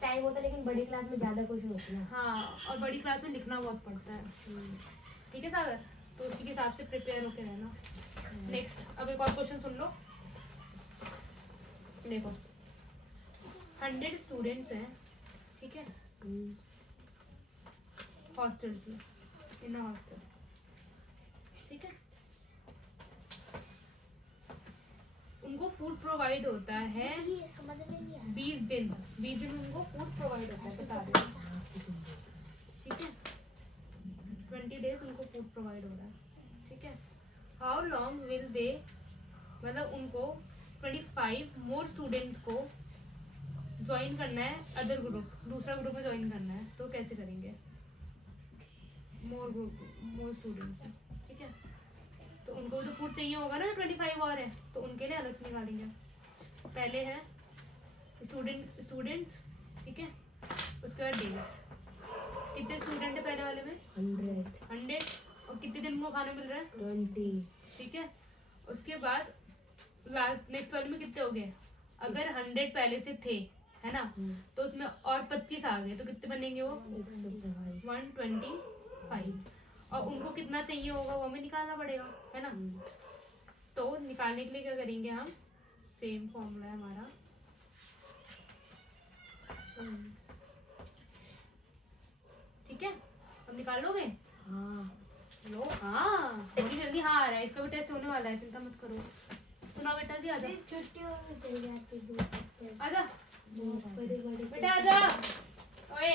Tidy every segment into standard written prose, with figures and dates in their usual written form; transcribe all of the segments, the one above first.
Time होता है लेकिन बड़ी क्लास में ज्यादा क्वेश्चन होती है। हाँ, और बड़ी क्लास में लिखना बहुत पड़ता है। ठीक है सागर, तो उसी के हिसाब से प्रिपेयर होके रहना। नेक्स्ट, अब एक और क्वेश्चन सुन लो। देखो 100 स्टूडेंट्स हैं, ठीक है, हॉस्टल्स में, इन हॉस्टल, ठीक है। उनको फूड प्रोवाइड होता है 20 दिन उनको फूड प्रोवाइड होता है, बता रहे हो, ठीक है। 20 डेज उनको फूड प्रोवाइड हो रहा है, ठीक है। हाउ लॉन्ग विल दे, मतलब उनको 25 मोर स्टूडेंट्स को ज्वाइन करना है, अदर ग्रुप, दूसरा ग्रुप में ज्वाइन करना है, तो कैसे करेंगे? मोर स्टूडेंट्स हैं, ठीक है। तो उनको जो फूड चाहिए होगा ना, 25 और है, तो उनके लिए अलग से निकालेंगे। पहले है स्टूडेंट्स, ठीक है। उसके बाद डेज, कितने स्टूडेंट है पहले वाले में? 100। और कितने दिन को खाना मिल रहा है? 20, ठीक है। उसके बाद लास्ट नेक्स्ट वाले में कितने हो गए? अगर 100 पहले से थे, है ना, तो उसमें और 25 आ गए, तो कितने बनेंगे वो? 125। और उनको कितना चाहिए होगा वो हमें निकालना पड़ेगा, है ना। तो निकालने के लिए क्या करेंगे हम? सेम फॉर्मूला है हमारा, ठीक है। अब निकाल लोगे? हाँ लो, हाँ बड़ी जल्दी हाँ आ रहा है, इसका भी टेस्ट होने वाला है, चिंता मत करो। सुना बेटा जी, आजा आजा बेटा, आजा। ओए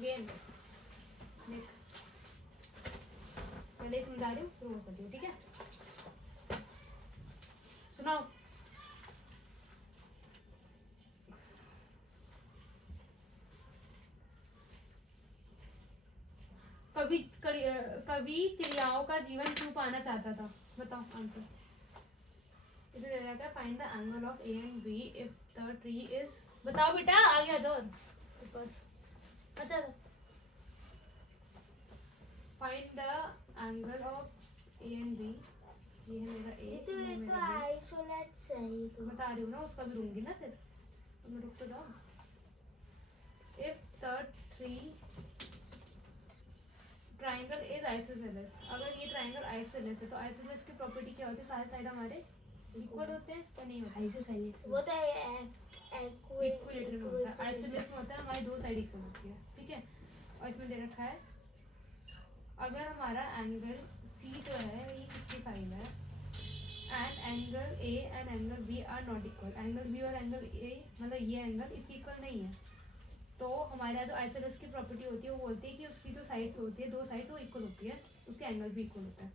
गेंद देख, पहले समझा रही हूँ, शुरू कर दियो, ठीक है। सुनाओ। कवि चिड़ियाओं का जीवन क्यों पाना चाहता था? बताओ आंसर। इसे दे रखा है find the angle of A and B if the tree is, बताओ बेटा, आ गया तो बस। अच्छा, find the angle of A and B, ये है मेरा ए, ये है मेरा बी। आइसोलेट सही तो बता रही हूँ ना, उसका भी दूंगी ना फिर, मैं रुक तो जाओ। If the tree triangle is isosceles, अगर ये ट्राइंगल आइसोसेलेस है, तो आइसोसेलेस की प्रॉपर्टी क्या होती है? सारे साइड हमारे इक्वल होते हैं या नहीं होते? आइसोसेलेस वो तो इक्विलेटरल में होता है। आइसोसेलेस में होता है हमारी दो साइड इक्वल होती है, ठीक है। और इसमें दे रखा है अगर हमारा एंगल सी जो है ये 65 है, and angle A and angle B are not equal, angle B और एंगल ए मतलब ये एंगल इसके इक्वल नहीं है, तो हमारे यहाँ जो आइसोसेलेस की प्रॉपर्टी होती है वो बोलती है कि उसकी जो साइड्स होती है, दो साइड्स वो इक्वल होती है, उसके एंगल भी इक्वल होता है।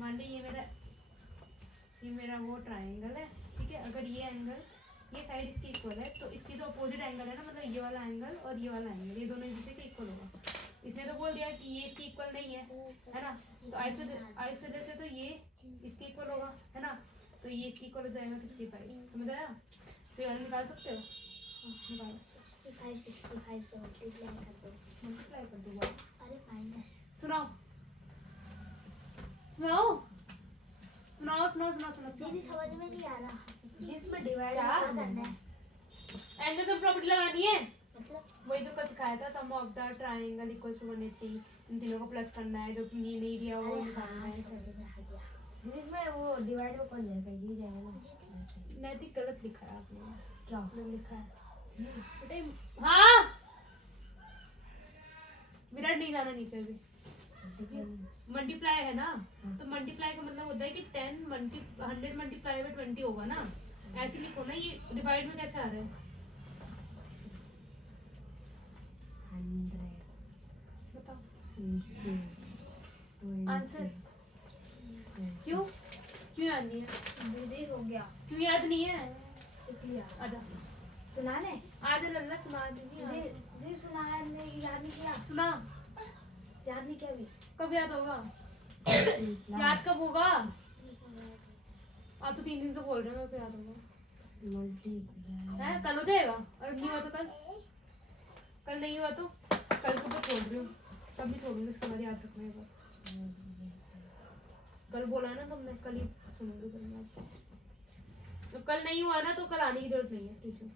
मान ली ये मेरा वो ट्राइंगल है, ठीक है। अगर ये एंगल, ये साइड इसकी इक्वल है, तो इसकी जो अपोजिट एंगल है ना, मतलब ये वाला एंगल और ये वाला एंगल, ये दोनों एक दूसरे के इक्वल होगा। इसने तो बोल दिया कि ये इसकी इक्वल नहीं है ना, तो आइसोसेलेस है तो ये इसके इक्वल होगा, है ना, तो ये इसकी इक्वल हो जाएगा 65। समझ आया? तो ये निकाल सकते हो, निकालो। 65 से मल्टीप्लाई कर दूंगा। अरे माइनस सुनाओ सुनाओ सुनाओ सुनाओ सुनाओ सुनाओ दीदी समझ में नहीं आ रहा, जिसमें डिवाइड क्या करना है, एंगल सम प्रॉपर्टी लगानी है, मतलब वही जो कल सिखाया था, sum of the triangle equals to 180, इन तीनों को प्लस करना है, जो नहीं दिया वो निकालना है। जिसमें वो डिवाइड में कौन जाएगा? ये जाएगा ना। नैतिक गलत लिखा है आपने, क्या गलत लिखा है बेटे। हाँ विराट नहीं जाना नीचे अभी। मल्टीप्लाई है ना, तो मल्टीप्लाई का मतलब होता है कि 100 मल्टीप्लाई बाय 20 होगा ना, ऐसे लिखो ना। ये डिवाइड में कैसे आ रहा है? 100 बताओ 20 आंसर। क्यों क्यों याद नहीं है? दीदी हो गया, क्यों याद नहीं है? आजा सुना ले आजा लल्ला, सुना दीदी। दीदी सुना है, नहीं याद नहीं किया, सुना, याद नहीं किया अभी। कब याद होगा? याद कब होगा? आप तो 3 दिन से बोल रहे हो, कब याद होगा? है कल हो जाएगा, अगर नहीं हुआ तो कल नहीं हुआ तो कल को तो छोड़ रही हूँ, तब भी छोड़ूंगी, इसके बाद याद रखना है बात। कल बोला ना तुमने, कल ही सुनूंगी फिर मैं आपको। तो कल नहीं हुआ ना तो कल आने की जरूरत नहीं है ट्यूशन।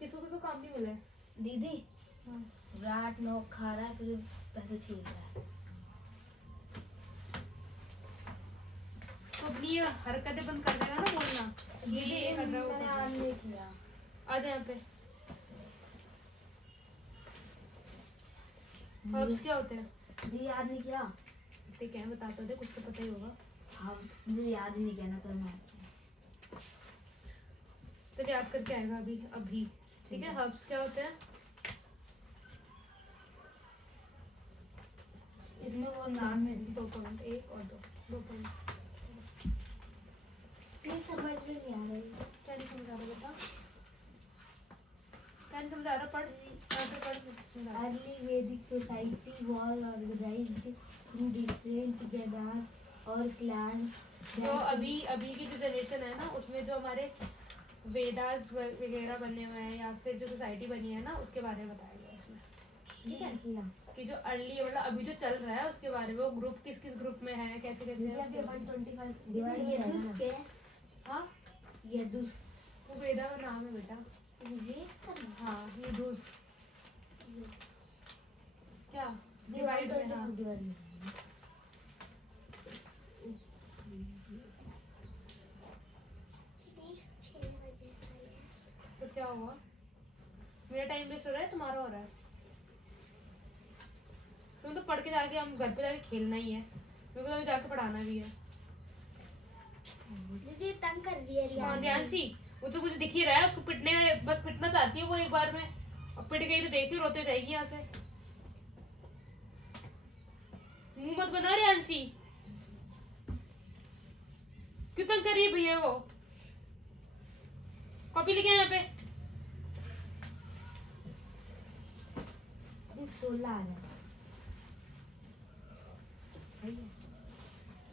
किसको किसको काम नहीं मिला है? दीदी हाँ। रात नोक खा रहा है फिर पैसे छीन रहा है। तो अपनी ये हरकतें बंद कर देगा ना बोलना। दीदी ये कर रहा है, वो मैंने कर रहा है। आज नहीं किया। आ जा यहाँ पे। हर्ब्स क्या होते हैं? दीदी याद नहीं किया। ते क्या है बताता दे, कुछ तो पता ही होगा। हाँ मुझे याद ही नहीं किया ना तो मैं तो याद करके आएगा अभी अभी। ठीक है, हर्ब्स क्या होते हैं? इसमें वो नाम है। 2 पॉइंट, 1 और 2 पॉइंट। प्लीज समझ में नहीं आ रही। क्या नहीं समझा रहा बेटा? क्या नहीं समझा रहा? पढ़ यहाँ पे पढ़ समझा रहा। Early Vedic society was organized through different Vedas और clans. तो अभी अभी की जो जनरेशन है ना उसमें जो हमारे वेदास वगैरह बने हुए हैं या फिर जो सोसाइटी बनी है ना उसके बारे में बताया गया इसमें। ठीक है, कि जो अर्ली मतलब अभी जो चल रहा है उसके बारे में, वो ग्रुप किस किस ग्रुप में है, कैसे कैसे है उसके बारे में। 125 डिवाइड ये दूस के हाँ, ये दूस वो वेदा का नाम है बेटा। ये हाँ, ये दूस क्या डिवाइड में। हाँ, तो क्या हुआ? मेरा टाइम वेस्ट हो रहा है, तुम्हारा हो रहा है? तुम तो पढ़ के जाके, हम घर पे जाके खेलना ही है, मेरे को तो अभी जाके पढ़ाना भी है। दीदी तंग कर रही है हाँ ध्यानशी, वो तो मुझे दिख ही रहा है, उसको पिटने बस पिटना चाहती है वो एक बार में। अब पिट गई तो देख ही रोते हो जाएगी यहाँ से। मुंह मत बना रहे अंशी, क्यों तंग कर रही है भैया को? कॉपी लेके यहाँ पे। 16 आ रहा है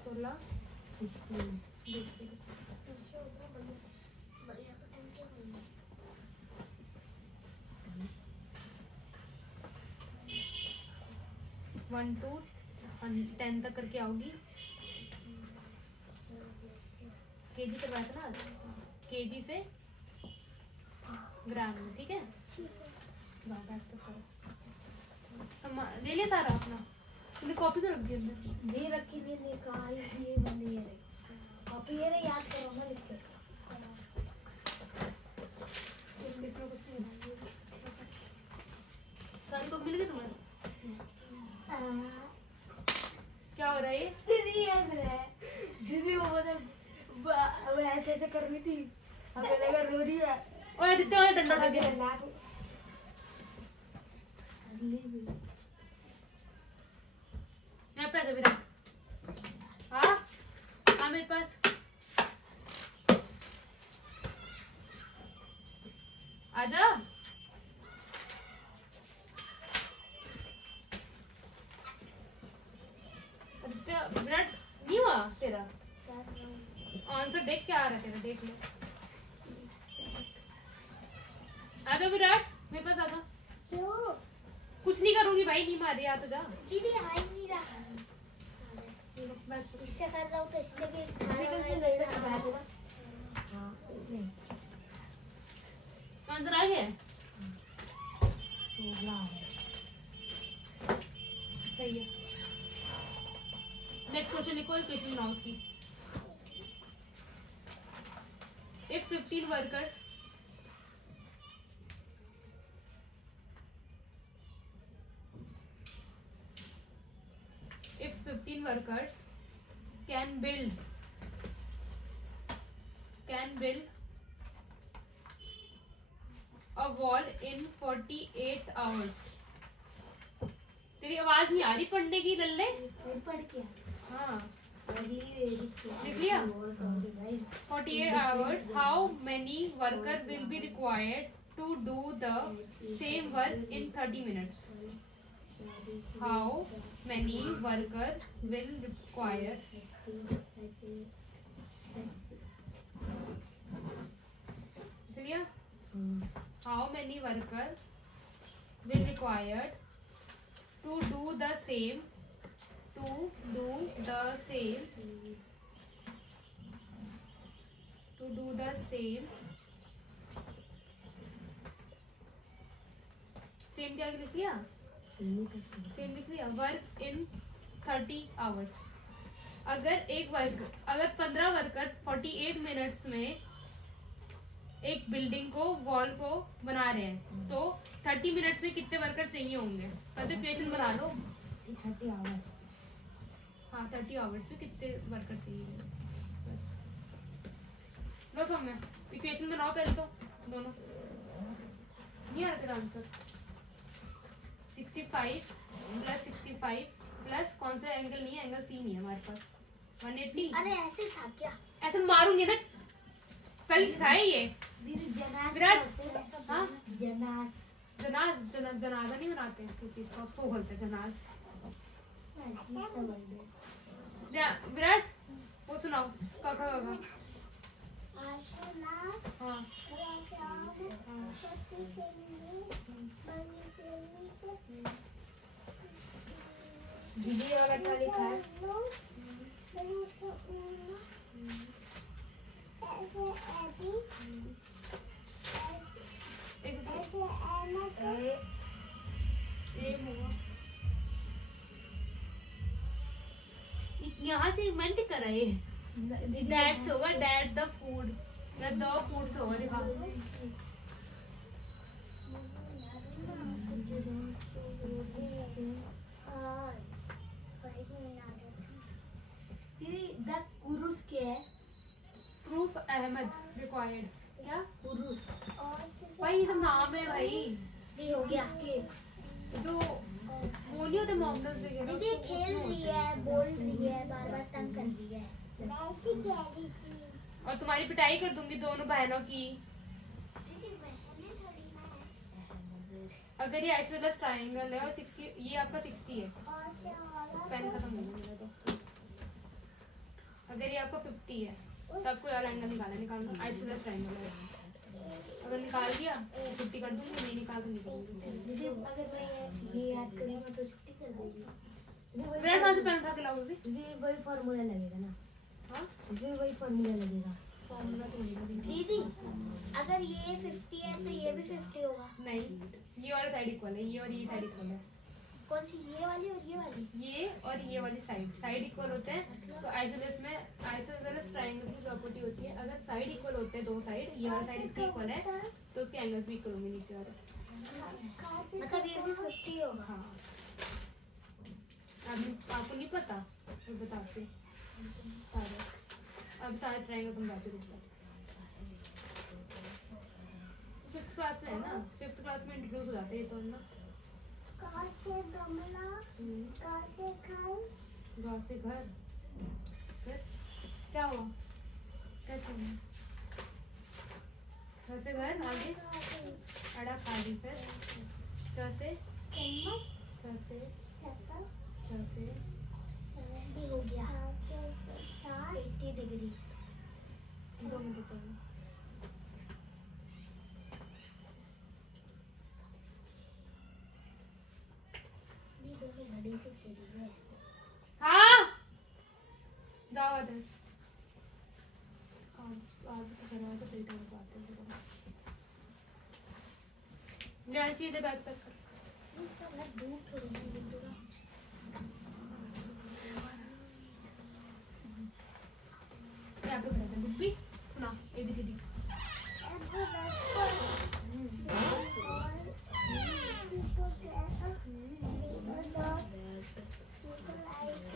16 16 1 to 10 तक करके आओगी। केजी करवाया था ना आज, केजी से ग्राम में। ठीक है, बैठ तो करो। ले लिया सारा अपना? तुमने कॉपी तो रख दी अंदर? दे रखी नहीं निकाल दिए मैंने ये कॉपी ये रे याद करो ना लिख के। इसमें कुछ नहीं है। सारी कॉपी मिल गई तुम्हें? क्या हो रहा है ये? दीदी याद है दीदी वो मतलब वो ऐसे ऐसे कर रही थी हमें लगा रो रही है। ओए आदित्य, ओए डंडा उठा के। यहाँ पे आजा मेरा। हाँ हाँ, मेरे पास आजा। आदित्य, विराट नहीं हुआ तेरा आंसर? देख क्या आ रहा है तेरा, देख ले। आजा विराट, मेरे पास आजा। क्यों कुछ नहीं करूंगी भाई, नहीं मारी, आ तो जा। दीदी आ ही नहीं रहा इससे कर रहा हूँ तो इससे भी आंसर आ गया? सही है। नेक्स्ट क्वेश्चन लिखो, इक्वेशन बनाओ उसकी। If 15 workers can build a wall in 48 hours. तेरी आवाज नहीं आ रही पढ़ने की लल्ले? पढ़ के हाँ, लिख लिया? 48 hours. How many workers will be required to do the same work in 30 minutes? How many workers will require लिया? How many workers will required to do the same same क्या लिख लिया? सेम लिख लिया। Work in 30 hours. अगर 15 worker 48 minutes में एक building को वॉल को बना रहे हैं तो 30 मिनट्स में कितने वर्कर चाहिए होंगे? तो इक्वेशन बना लो। 30 आवर्स। हाँ 30 आवर्स में कितने वर्कर चाहिए होंगे? बस। लो सौम्य इक्वेशन बनाओ पहले तो दोनों। नहीं आ रहा तेरा आंसर? 65 प्लस 65 प्लस कौन सा एंगल नहीं है? एंगल सी नहीं है हमारे पास। 180। अरे ऐसे था क्या? ऐसे मारूंगी ना, कल सिखाए ये। विराट हाँ जनाजा नहीं बनाते किसी को, उसको बोलते हैं जनाज। विराट वो सुनाओ काका काका। हाँ दीदी वाला क्या लिखा है? यहाँ से मेंट करा ये। दैट से होगा, दैट द फूड या द फूड से होगा। दिखा द कुरुस क्या है? प्रूफ अहमद रिक्वायर्ड। क्या कुरुस भाई? ये सब नाम है भाई। ये हो गया के जो वो नहीं होते मॉडल्स वगैरह। दीदी खेल रही है, बोल रही है, बार बार तंग कर रही है। और तुम्हारी पिटाई कर दूंगी दोनों बहनों की। अगर ये आइसोसेलेस ट्रायंगल है और 60, ये आपका 60 है। पेन खत्म हो गया मेरा तो। अगर ये आपका 50 है तो आपको वाला एंगल निकालना। आइसोसेलेस ट्रायंगल है। अगर निकाल दिया तो 50 कर दूंगी, नहीं निकाल तो निकाल दूंगी। दीदी अगर मैं ये याद करूँगा तो छुट्टी कर देगी। विराट वहाँ से पेन उठा के लाओ भी। दीदी वही फॉर्मूला लगेगा ना? हाँ इसमें वही फॉर्मूला लगेगा। फॉर्मूला तो नहीं दीदी। दीदी अगर ये 50 है तो ये भी 50 होगा। नहीं, ये वाला साइड इक्वल है, ये और ये साइड इक्वल है। कौन सी? ये वाली और ये वाली? ये और ये वाली साइड इक्वल होते हैं तो आइसोसेलेस ट्रायंगल की प्रॉपर्टी होती है। अगर साइड इक्वल होते हैं, दो साइड, ये वाला साइड इसके इक्वल है तो उसके एंगल्स भी इक्वल होंगे नीचे वाले। मतलब ये भी 50 होगा। हाँ आपको नहीं पता तो बताते सारे। अब सारे ट्रायंगल समझाते रुक जाते। 5th क्लास में है ना, 5th क्लास में इंट्रोड्यूस हो जाते हैं तो ना। कहाँ से गमला? कहाँ से घर? गाँव से घर। फिर क्या हुआ? क्या चाहिए? घर से घर आगे अड़ा खाली। फिर च से चम्मच, छ से शक्कर, छ से हो गया 80 डिग्री। 2 मिनट पहले घड़ी से चली है। हाँ जाओ इधर। आज तो करवा तो सही टाइम पे आते हैं। जानशी इधर बैग पैक कर। दूर थोड़ी यहाँ पे खड़ा था बुब्बी। सुना ABCD।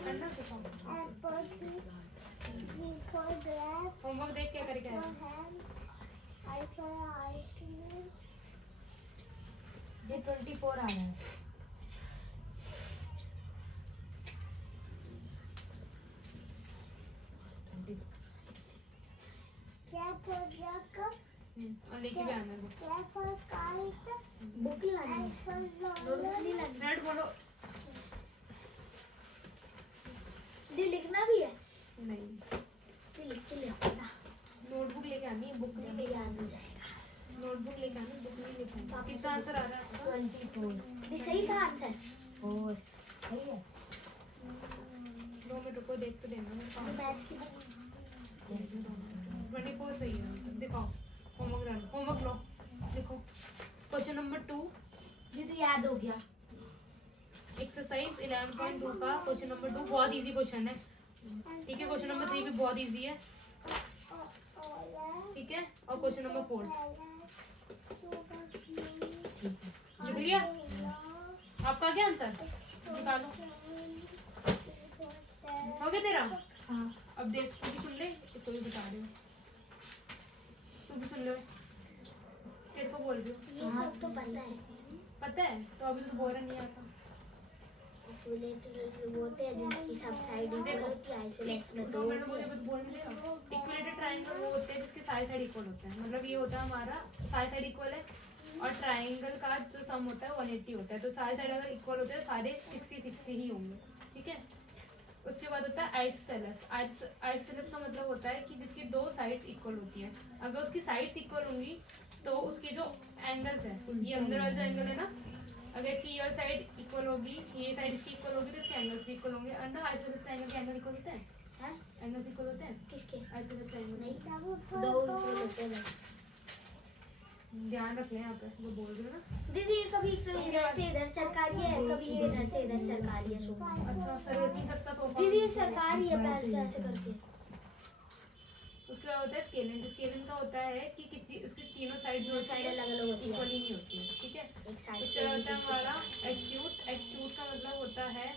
करना क्या? होमवर्क देख क्या करके आए? ये 24 आ रहा है। और लेके भी आना है। बुक लानी है, नोटबुक नहीं लानी। रेड बोलो। ये लिखना भी है? नहीं ये लिख के ले आओ ना। नोटबुक लेके आनी है, बुक नहीं नहीं। याद हो जाएगा। नोटबुक लेके आना, बुक नहीं लेके आना। कितना आंसर आ रहा है आपका? 24 ये सही था आंसर। 4 सही है 2 मिनट रुको, देख तो देना मेरे ये पास। मैथ्स की बुक 24 सही है आंसर। दिखाओ होमवर्क डालो, होमवर्क लो, देखो क्वेश्चन नंबर 2 दीदी याद हो गया एक्सरसाइज 11.2 का क्वेश्चन नंबर 2 बहुत इजी क्वेश्चन है, ठीक है। क्वेश्चन नंबर 3 भी बहुत इजी है, ठीक है। और क्वेश्चन नंबर 4 लिख लिया आपका, क्या आंसर निकालो, हो गया तेरा? हाँ अब देख, तू भी सुन ले, इसको भी बता रही हूँ, तू भी सुन ले, तेरे को बोल रही हूँ। ये सब तो पता है। पता है तो अभी तो बोल रहा नहीं आता। इक्विलेटरल वो होते हैं जिनकी सब साइड इक्वल देखो, होती है, आइसोलेट्स में 2 दो मिनट होती मुझे है। बोलने देगा। इक्विलेटरल ट्रायंगल वो होते हैं जिसके साइड साइड इक्वल होते हैं, मतलब ये होता है हमारा साइड साइड इक्वल है, और ट्रायंगल का जो सम होता है 180 होता है। तो साइड साइड अगर इक्वल होते हैं सारे 60-60 ही होंगे, ठीक है। उसके बाद होता है आइसोसेलेस। आइसोसेलेस का मतलब होता है कि जिसकी 2 साइड्स इक्वल होती है। अगर उसकी साइड्स इक्वल होंगी तो उसके जो एंगल्स है, ये अंदर वाला जो एंगल है ना, अगर इसकी ये साइड इक्वल होगी, ये साइड इसकी इक्वल होगी, तो इसके एंगल्स भी इक्वल होंगे। अंदर आइसोसेलेस ट्रायंगल के एंगल इक्वल होते हैं, हैं? एंगल्स इक्वल होते हैं किसके? आइसोसेलेस ट्रायंगल नहीं, दो इक्वल होते हैं। ध्यान रख लें यहाँ पे जो बोल रही हूँ ना। दीदी कभी इधर से इधर सरकारी है, कभी ये इधर से इधर सरकारी है। सोफा अच्छा सर रोटी सकता सोफा। दीदी ये सरकारी है, पैर से ऐसे करके। उसके बाद होता है स्केलिंग। स्केलिंग का होता है कि किसी उसकी तीनों साइड जो साइड अलग अलग होती इक्वल है, ही नहीं होती है, ठीक है। एक साइड उसके बाद होता है हमारा एक्यूट। एक्यूट का मतलब होता है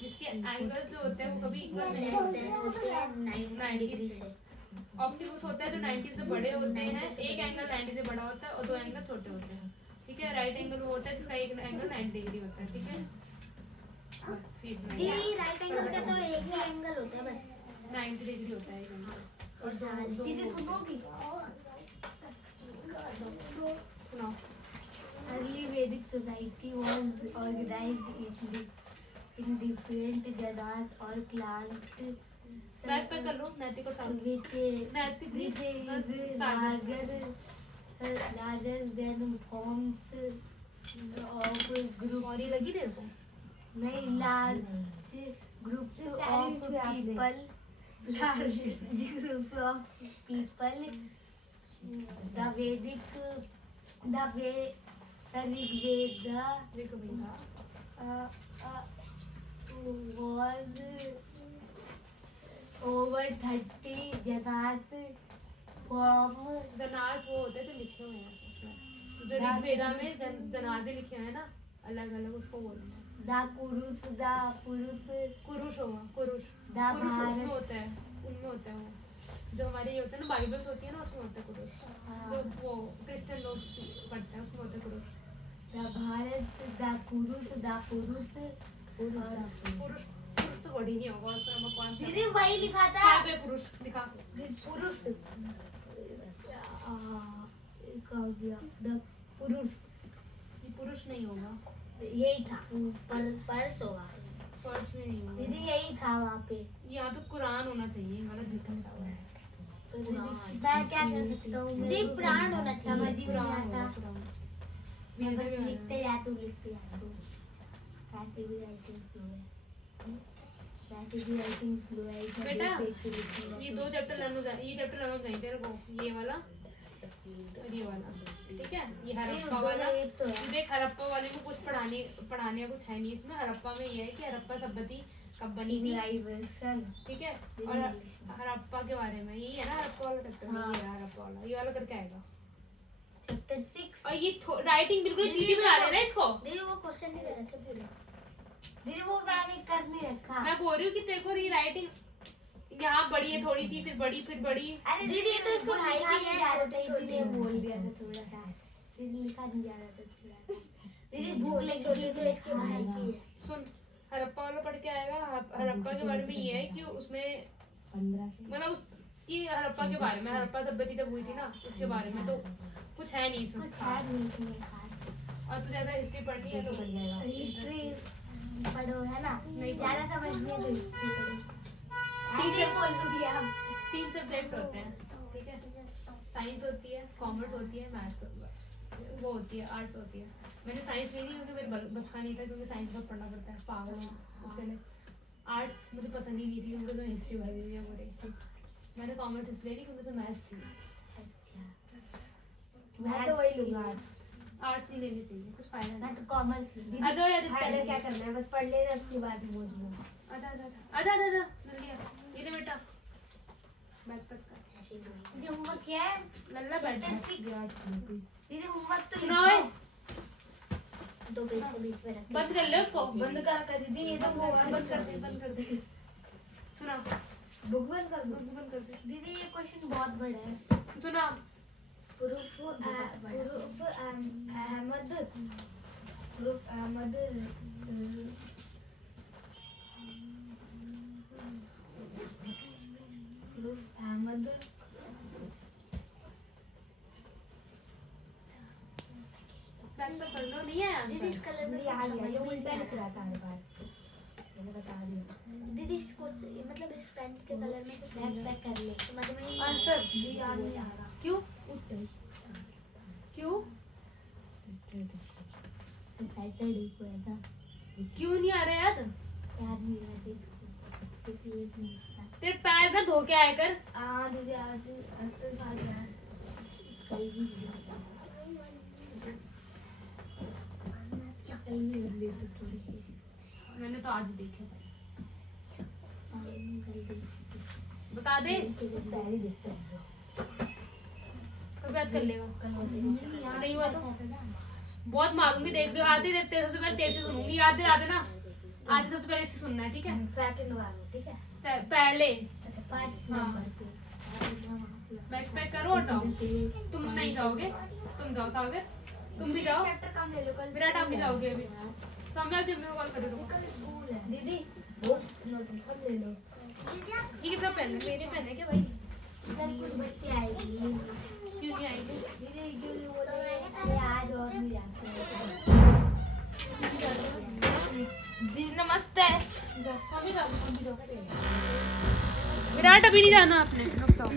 जिसके एंगल्स जो होते हैं वो कभी इक्वल नहीं होते हैं। होते हैं 90 डिग्री से। ऑब्ट्यूज होता है जो 90 से बड़े होते हैं, एक एंगल 90 से बड़ा होता है और 2 एंगल छोटे होते हैं, ठीक है। राइट एंगल वो होता है जिसका एक एंगल 90 डिग्री होता है, ठीक है। बस इतना ही। दीदी राइट एंगल का तो एक ही एंगल होता है बस, 90 डिग्री होता है एक एंगल। और सारे दीदी सुनोगी सुनाओ। Early Vedic society was organized in different janas or clans back पे कर लो, नैतिक और सागर। which नैतिक is Sagar. larger than forms of group. और ये लगी तेरे को? नहीं, large groups of people. Large groups of people. The Rigveda देखो भैया, was over 30 janas from Jinnah's वो होते हैं जो लिखे हुए हैं उसमें। जो ऋग्वेदा में जनाजे लिखे हुए हैं ना अलग अलग, उसको बोलते हैं the Puruष कुरुष। होगा कुरुष, दा कुरुष उसमें भारत होता है, उनमें होता है वो जो हमारे ये होता है ना बाइबल्स होती है ना, उसमें होता है कुरुष। जो वो क्रिश्चियन लोग पढ़ते हैं उसमें होता है कुरुष। the Bharat the Puruष पुरुष पुरुष तो वर्ड ही नहीं होगा उसमें, हम कौन सा दीदी वही लिखा था हाँ पे पुरुष दिखा। पुरुष the पुरुष ये पुरुष नहीं होगा, यही था पर्स होगा। पर्स में नहीं होगा। दीदी यही था वहाँ पे। यहाँ पे कुरान होना चाहिए, गलत लिखा हुआ है। तो दीदी मैं क्या कर सकता हूँ? दीदी प्राण होना चाहिए। समझ ही नहीं कुरान आता। होगा, कुरान। मैं वेद बस में लिखते जा तू लिखते जा तू वैसे भी राइटिंग फ्लो है वैसे भी राइटिंग फ्लो है इधर बेटा, देख के लिखूंगा ये तो। 2 चैप्टर लर्न हो जाए, ये चैप्टर लर्न हो जाए तेरे को, ये वाला और ये वाला, ठीक है। ये हड़प्पा वाला, एक तो है। ये देख हड़प्पा वाले में कुछ पढ़ाने का कुछ है नहीं इसमें। हड़प्पा में ये है कि हड़प्पा सभ्यता कब बनी थी, ठीक है। और हड़प्पा के बारे में यही है ना हड़प्पा वाला चैप्टर, हाँ। ये है हड़प्पा वाला, ये वाला करके आएगा। चैप्टर 6 और ये राइटिंग बिल्कुल सीधी बना देना इसको। दीदी वो क्वेश्चन नहीं दे रखे पूरे। दीदी वो मैंने कर नहीं रखा। मैं बोल रही हूँ कि तेरे को ये राइटिंग यहाँ बड़ी है थोड़ी सी, फिर बड़ी, फिर बड़ी। अरे दीदी, ये तो इसको लिखा लिखा नहीं नहीं जा रहा था छोटे इसलिए छोटे। बोल दिया था थोड़ा सा दीदी लिखा नहीं जा रहा था थोड़ा सा। दीदी भूख लगी छोटी तो इसके भाई की है। सुन, हड़प्पा वाला पढ़ के आएगा। हड़प्पा के बारे में ये है कि उसमें 15 से मतलब उसकी हड़प्पा के बारे में, हड़प्पा सभ्यता जब हुई थी ना उसके बारे में, तो कुछ है नहीं इसमें कुछ है नहीं इसमें खास। और तू ज्यादा हिस्ट्री पढ़नी है तो पढ़ जाएगा। हिस्ट्री पढ़ो है ना, नहीं ज्यादा समझनी है तो हिस्ट्री पढ़ो। ठीक है। बोल दूंगी आप 3 सब्जेक्ट होते हैं, ठीक है। साइंस होती है, कॉमर्स होती है, मैथ्स वो होती है, आर्ट्स होती है। मैंने साइंस ली नहीं क्योंकि मेरे बस का नहीं था, क्योंकि साइंस बहुत पढ़ना पड़ता है, पागल हूँ उसके लिए। आर्ट्स मुझे पसंद ही नहीं थी क्योंकि उसमें हिस्ट्री भरी हुई है पूरी। मैंने कॉमर्स इसलिए ली क्योंकि उसमें मैथ्स थी। मैं तो वही लूंगा आर्ट्स। आर्ट्स नहीं लेनी चाहिए, कुछ फायदा मैं नहीं। तो कॉमर्स ली। आ जाओ यार, फायदा क्या करना है, बस पढ़ लेना, उसके बाद मौज में। आजा आजा आजा आजा आजा जल्दी आ। ये ले बेटा, बैग पैक कर। ऐसे ही बोली। दीदी होमवर्क क्या है? लल्ला बैठ जा। दीदी होमवर्क तो सुना ओए, दो पेज के बीच में रख। बंद कर ले उसको। बंद कर रखा है दीदी, ये तो वो है, बंद कर दे, बंद कर दे। सुना, बुक बंद कर दो। बंद कर दे। दीदी ये क्वेश्चन बहुत बड़ा है। सुना, प्रूफ अहमद बैग पैक कर लो, नहीं है दीदी इस कलर में मुझे याद समझ नहीं, ये में उल्टा नहीं नहीं आ चलाता हर बार, मैंने बता दिया। रहा। दीदी इसको मतलब इस पेन के कलर में से बैग पैक कर ले, समझ में नहीं आ रहा। आंसर मुझे याद नहीं आ रहा। क्यों उठ गई। क्यों सैटरडे को है था, क्यों नहीं आ रहा याद? याद नहीं आ रहा था। तेरे पैर ना धो के आया कर। दीदी आज असल बात है, कल भी कल भी बदली थी थोड़ी सी। मैंने तो आज देखे। कल भी बता दे, पहले देखते हैं। कभी बात कर लेगा। कल वो नहीं हुआ तो बहुत मारूंगी, देख लो। आते देते सबसे पहले तेज से सुनूंगी, याद दिला देना। आज सबसे पहले इससे सुनना है, ठीक है? सेकंड वाला ठीक है। पहले अच्छा 5 हाँ। नंबर पे। बैग पैक करो और जाओ। तुम नहीं जाओगे, तुम जाओ सागर, तुम भी जाओ। चैप्टर कम ले लो कल। विराट आप भी जाओगे अभी। समय आके अपने को कॉल कर दो। कल स्कूल है। दीदी वो नोटबुक सब ले लो। ठीक है, सब पेन है, मेरे पेन है क्या भाई? कल कुछ बच्चे आएगी, क्यों नहीं आएंगे? दीदी क्योंकि वो तो आज और नहीं जाते। दीदी नमस्ते। हम भी जाओ। विराट अभी नहीं जाना आपने, रुक जाओ।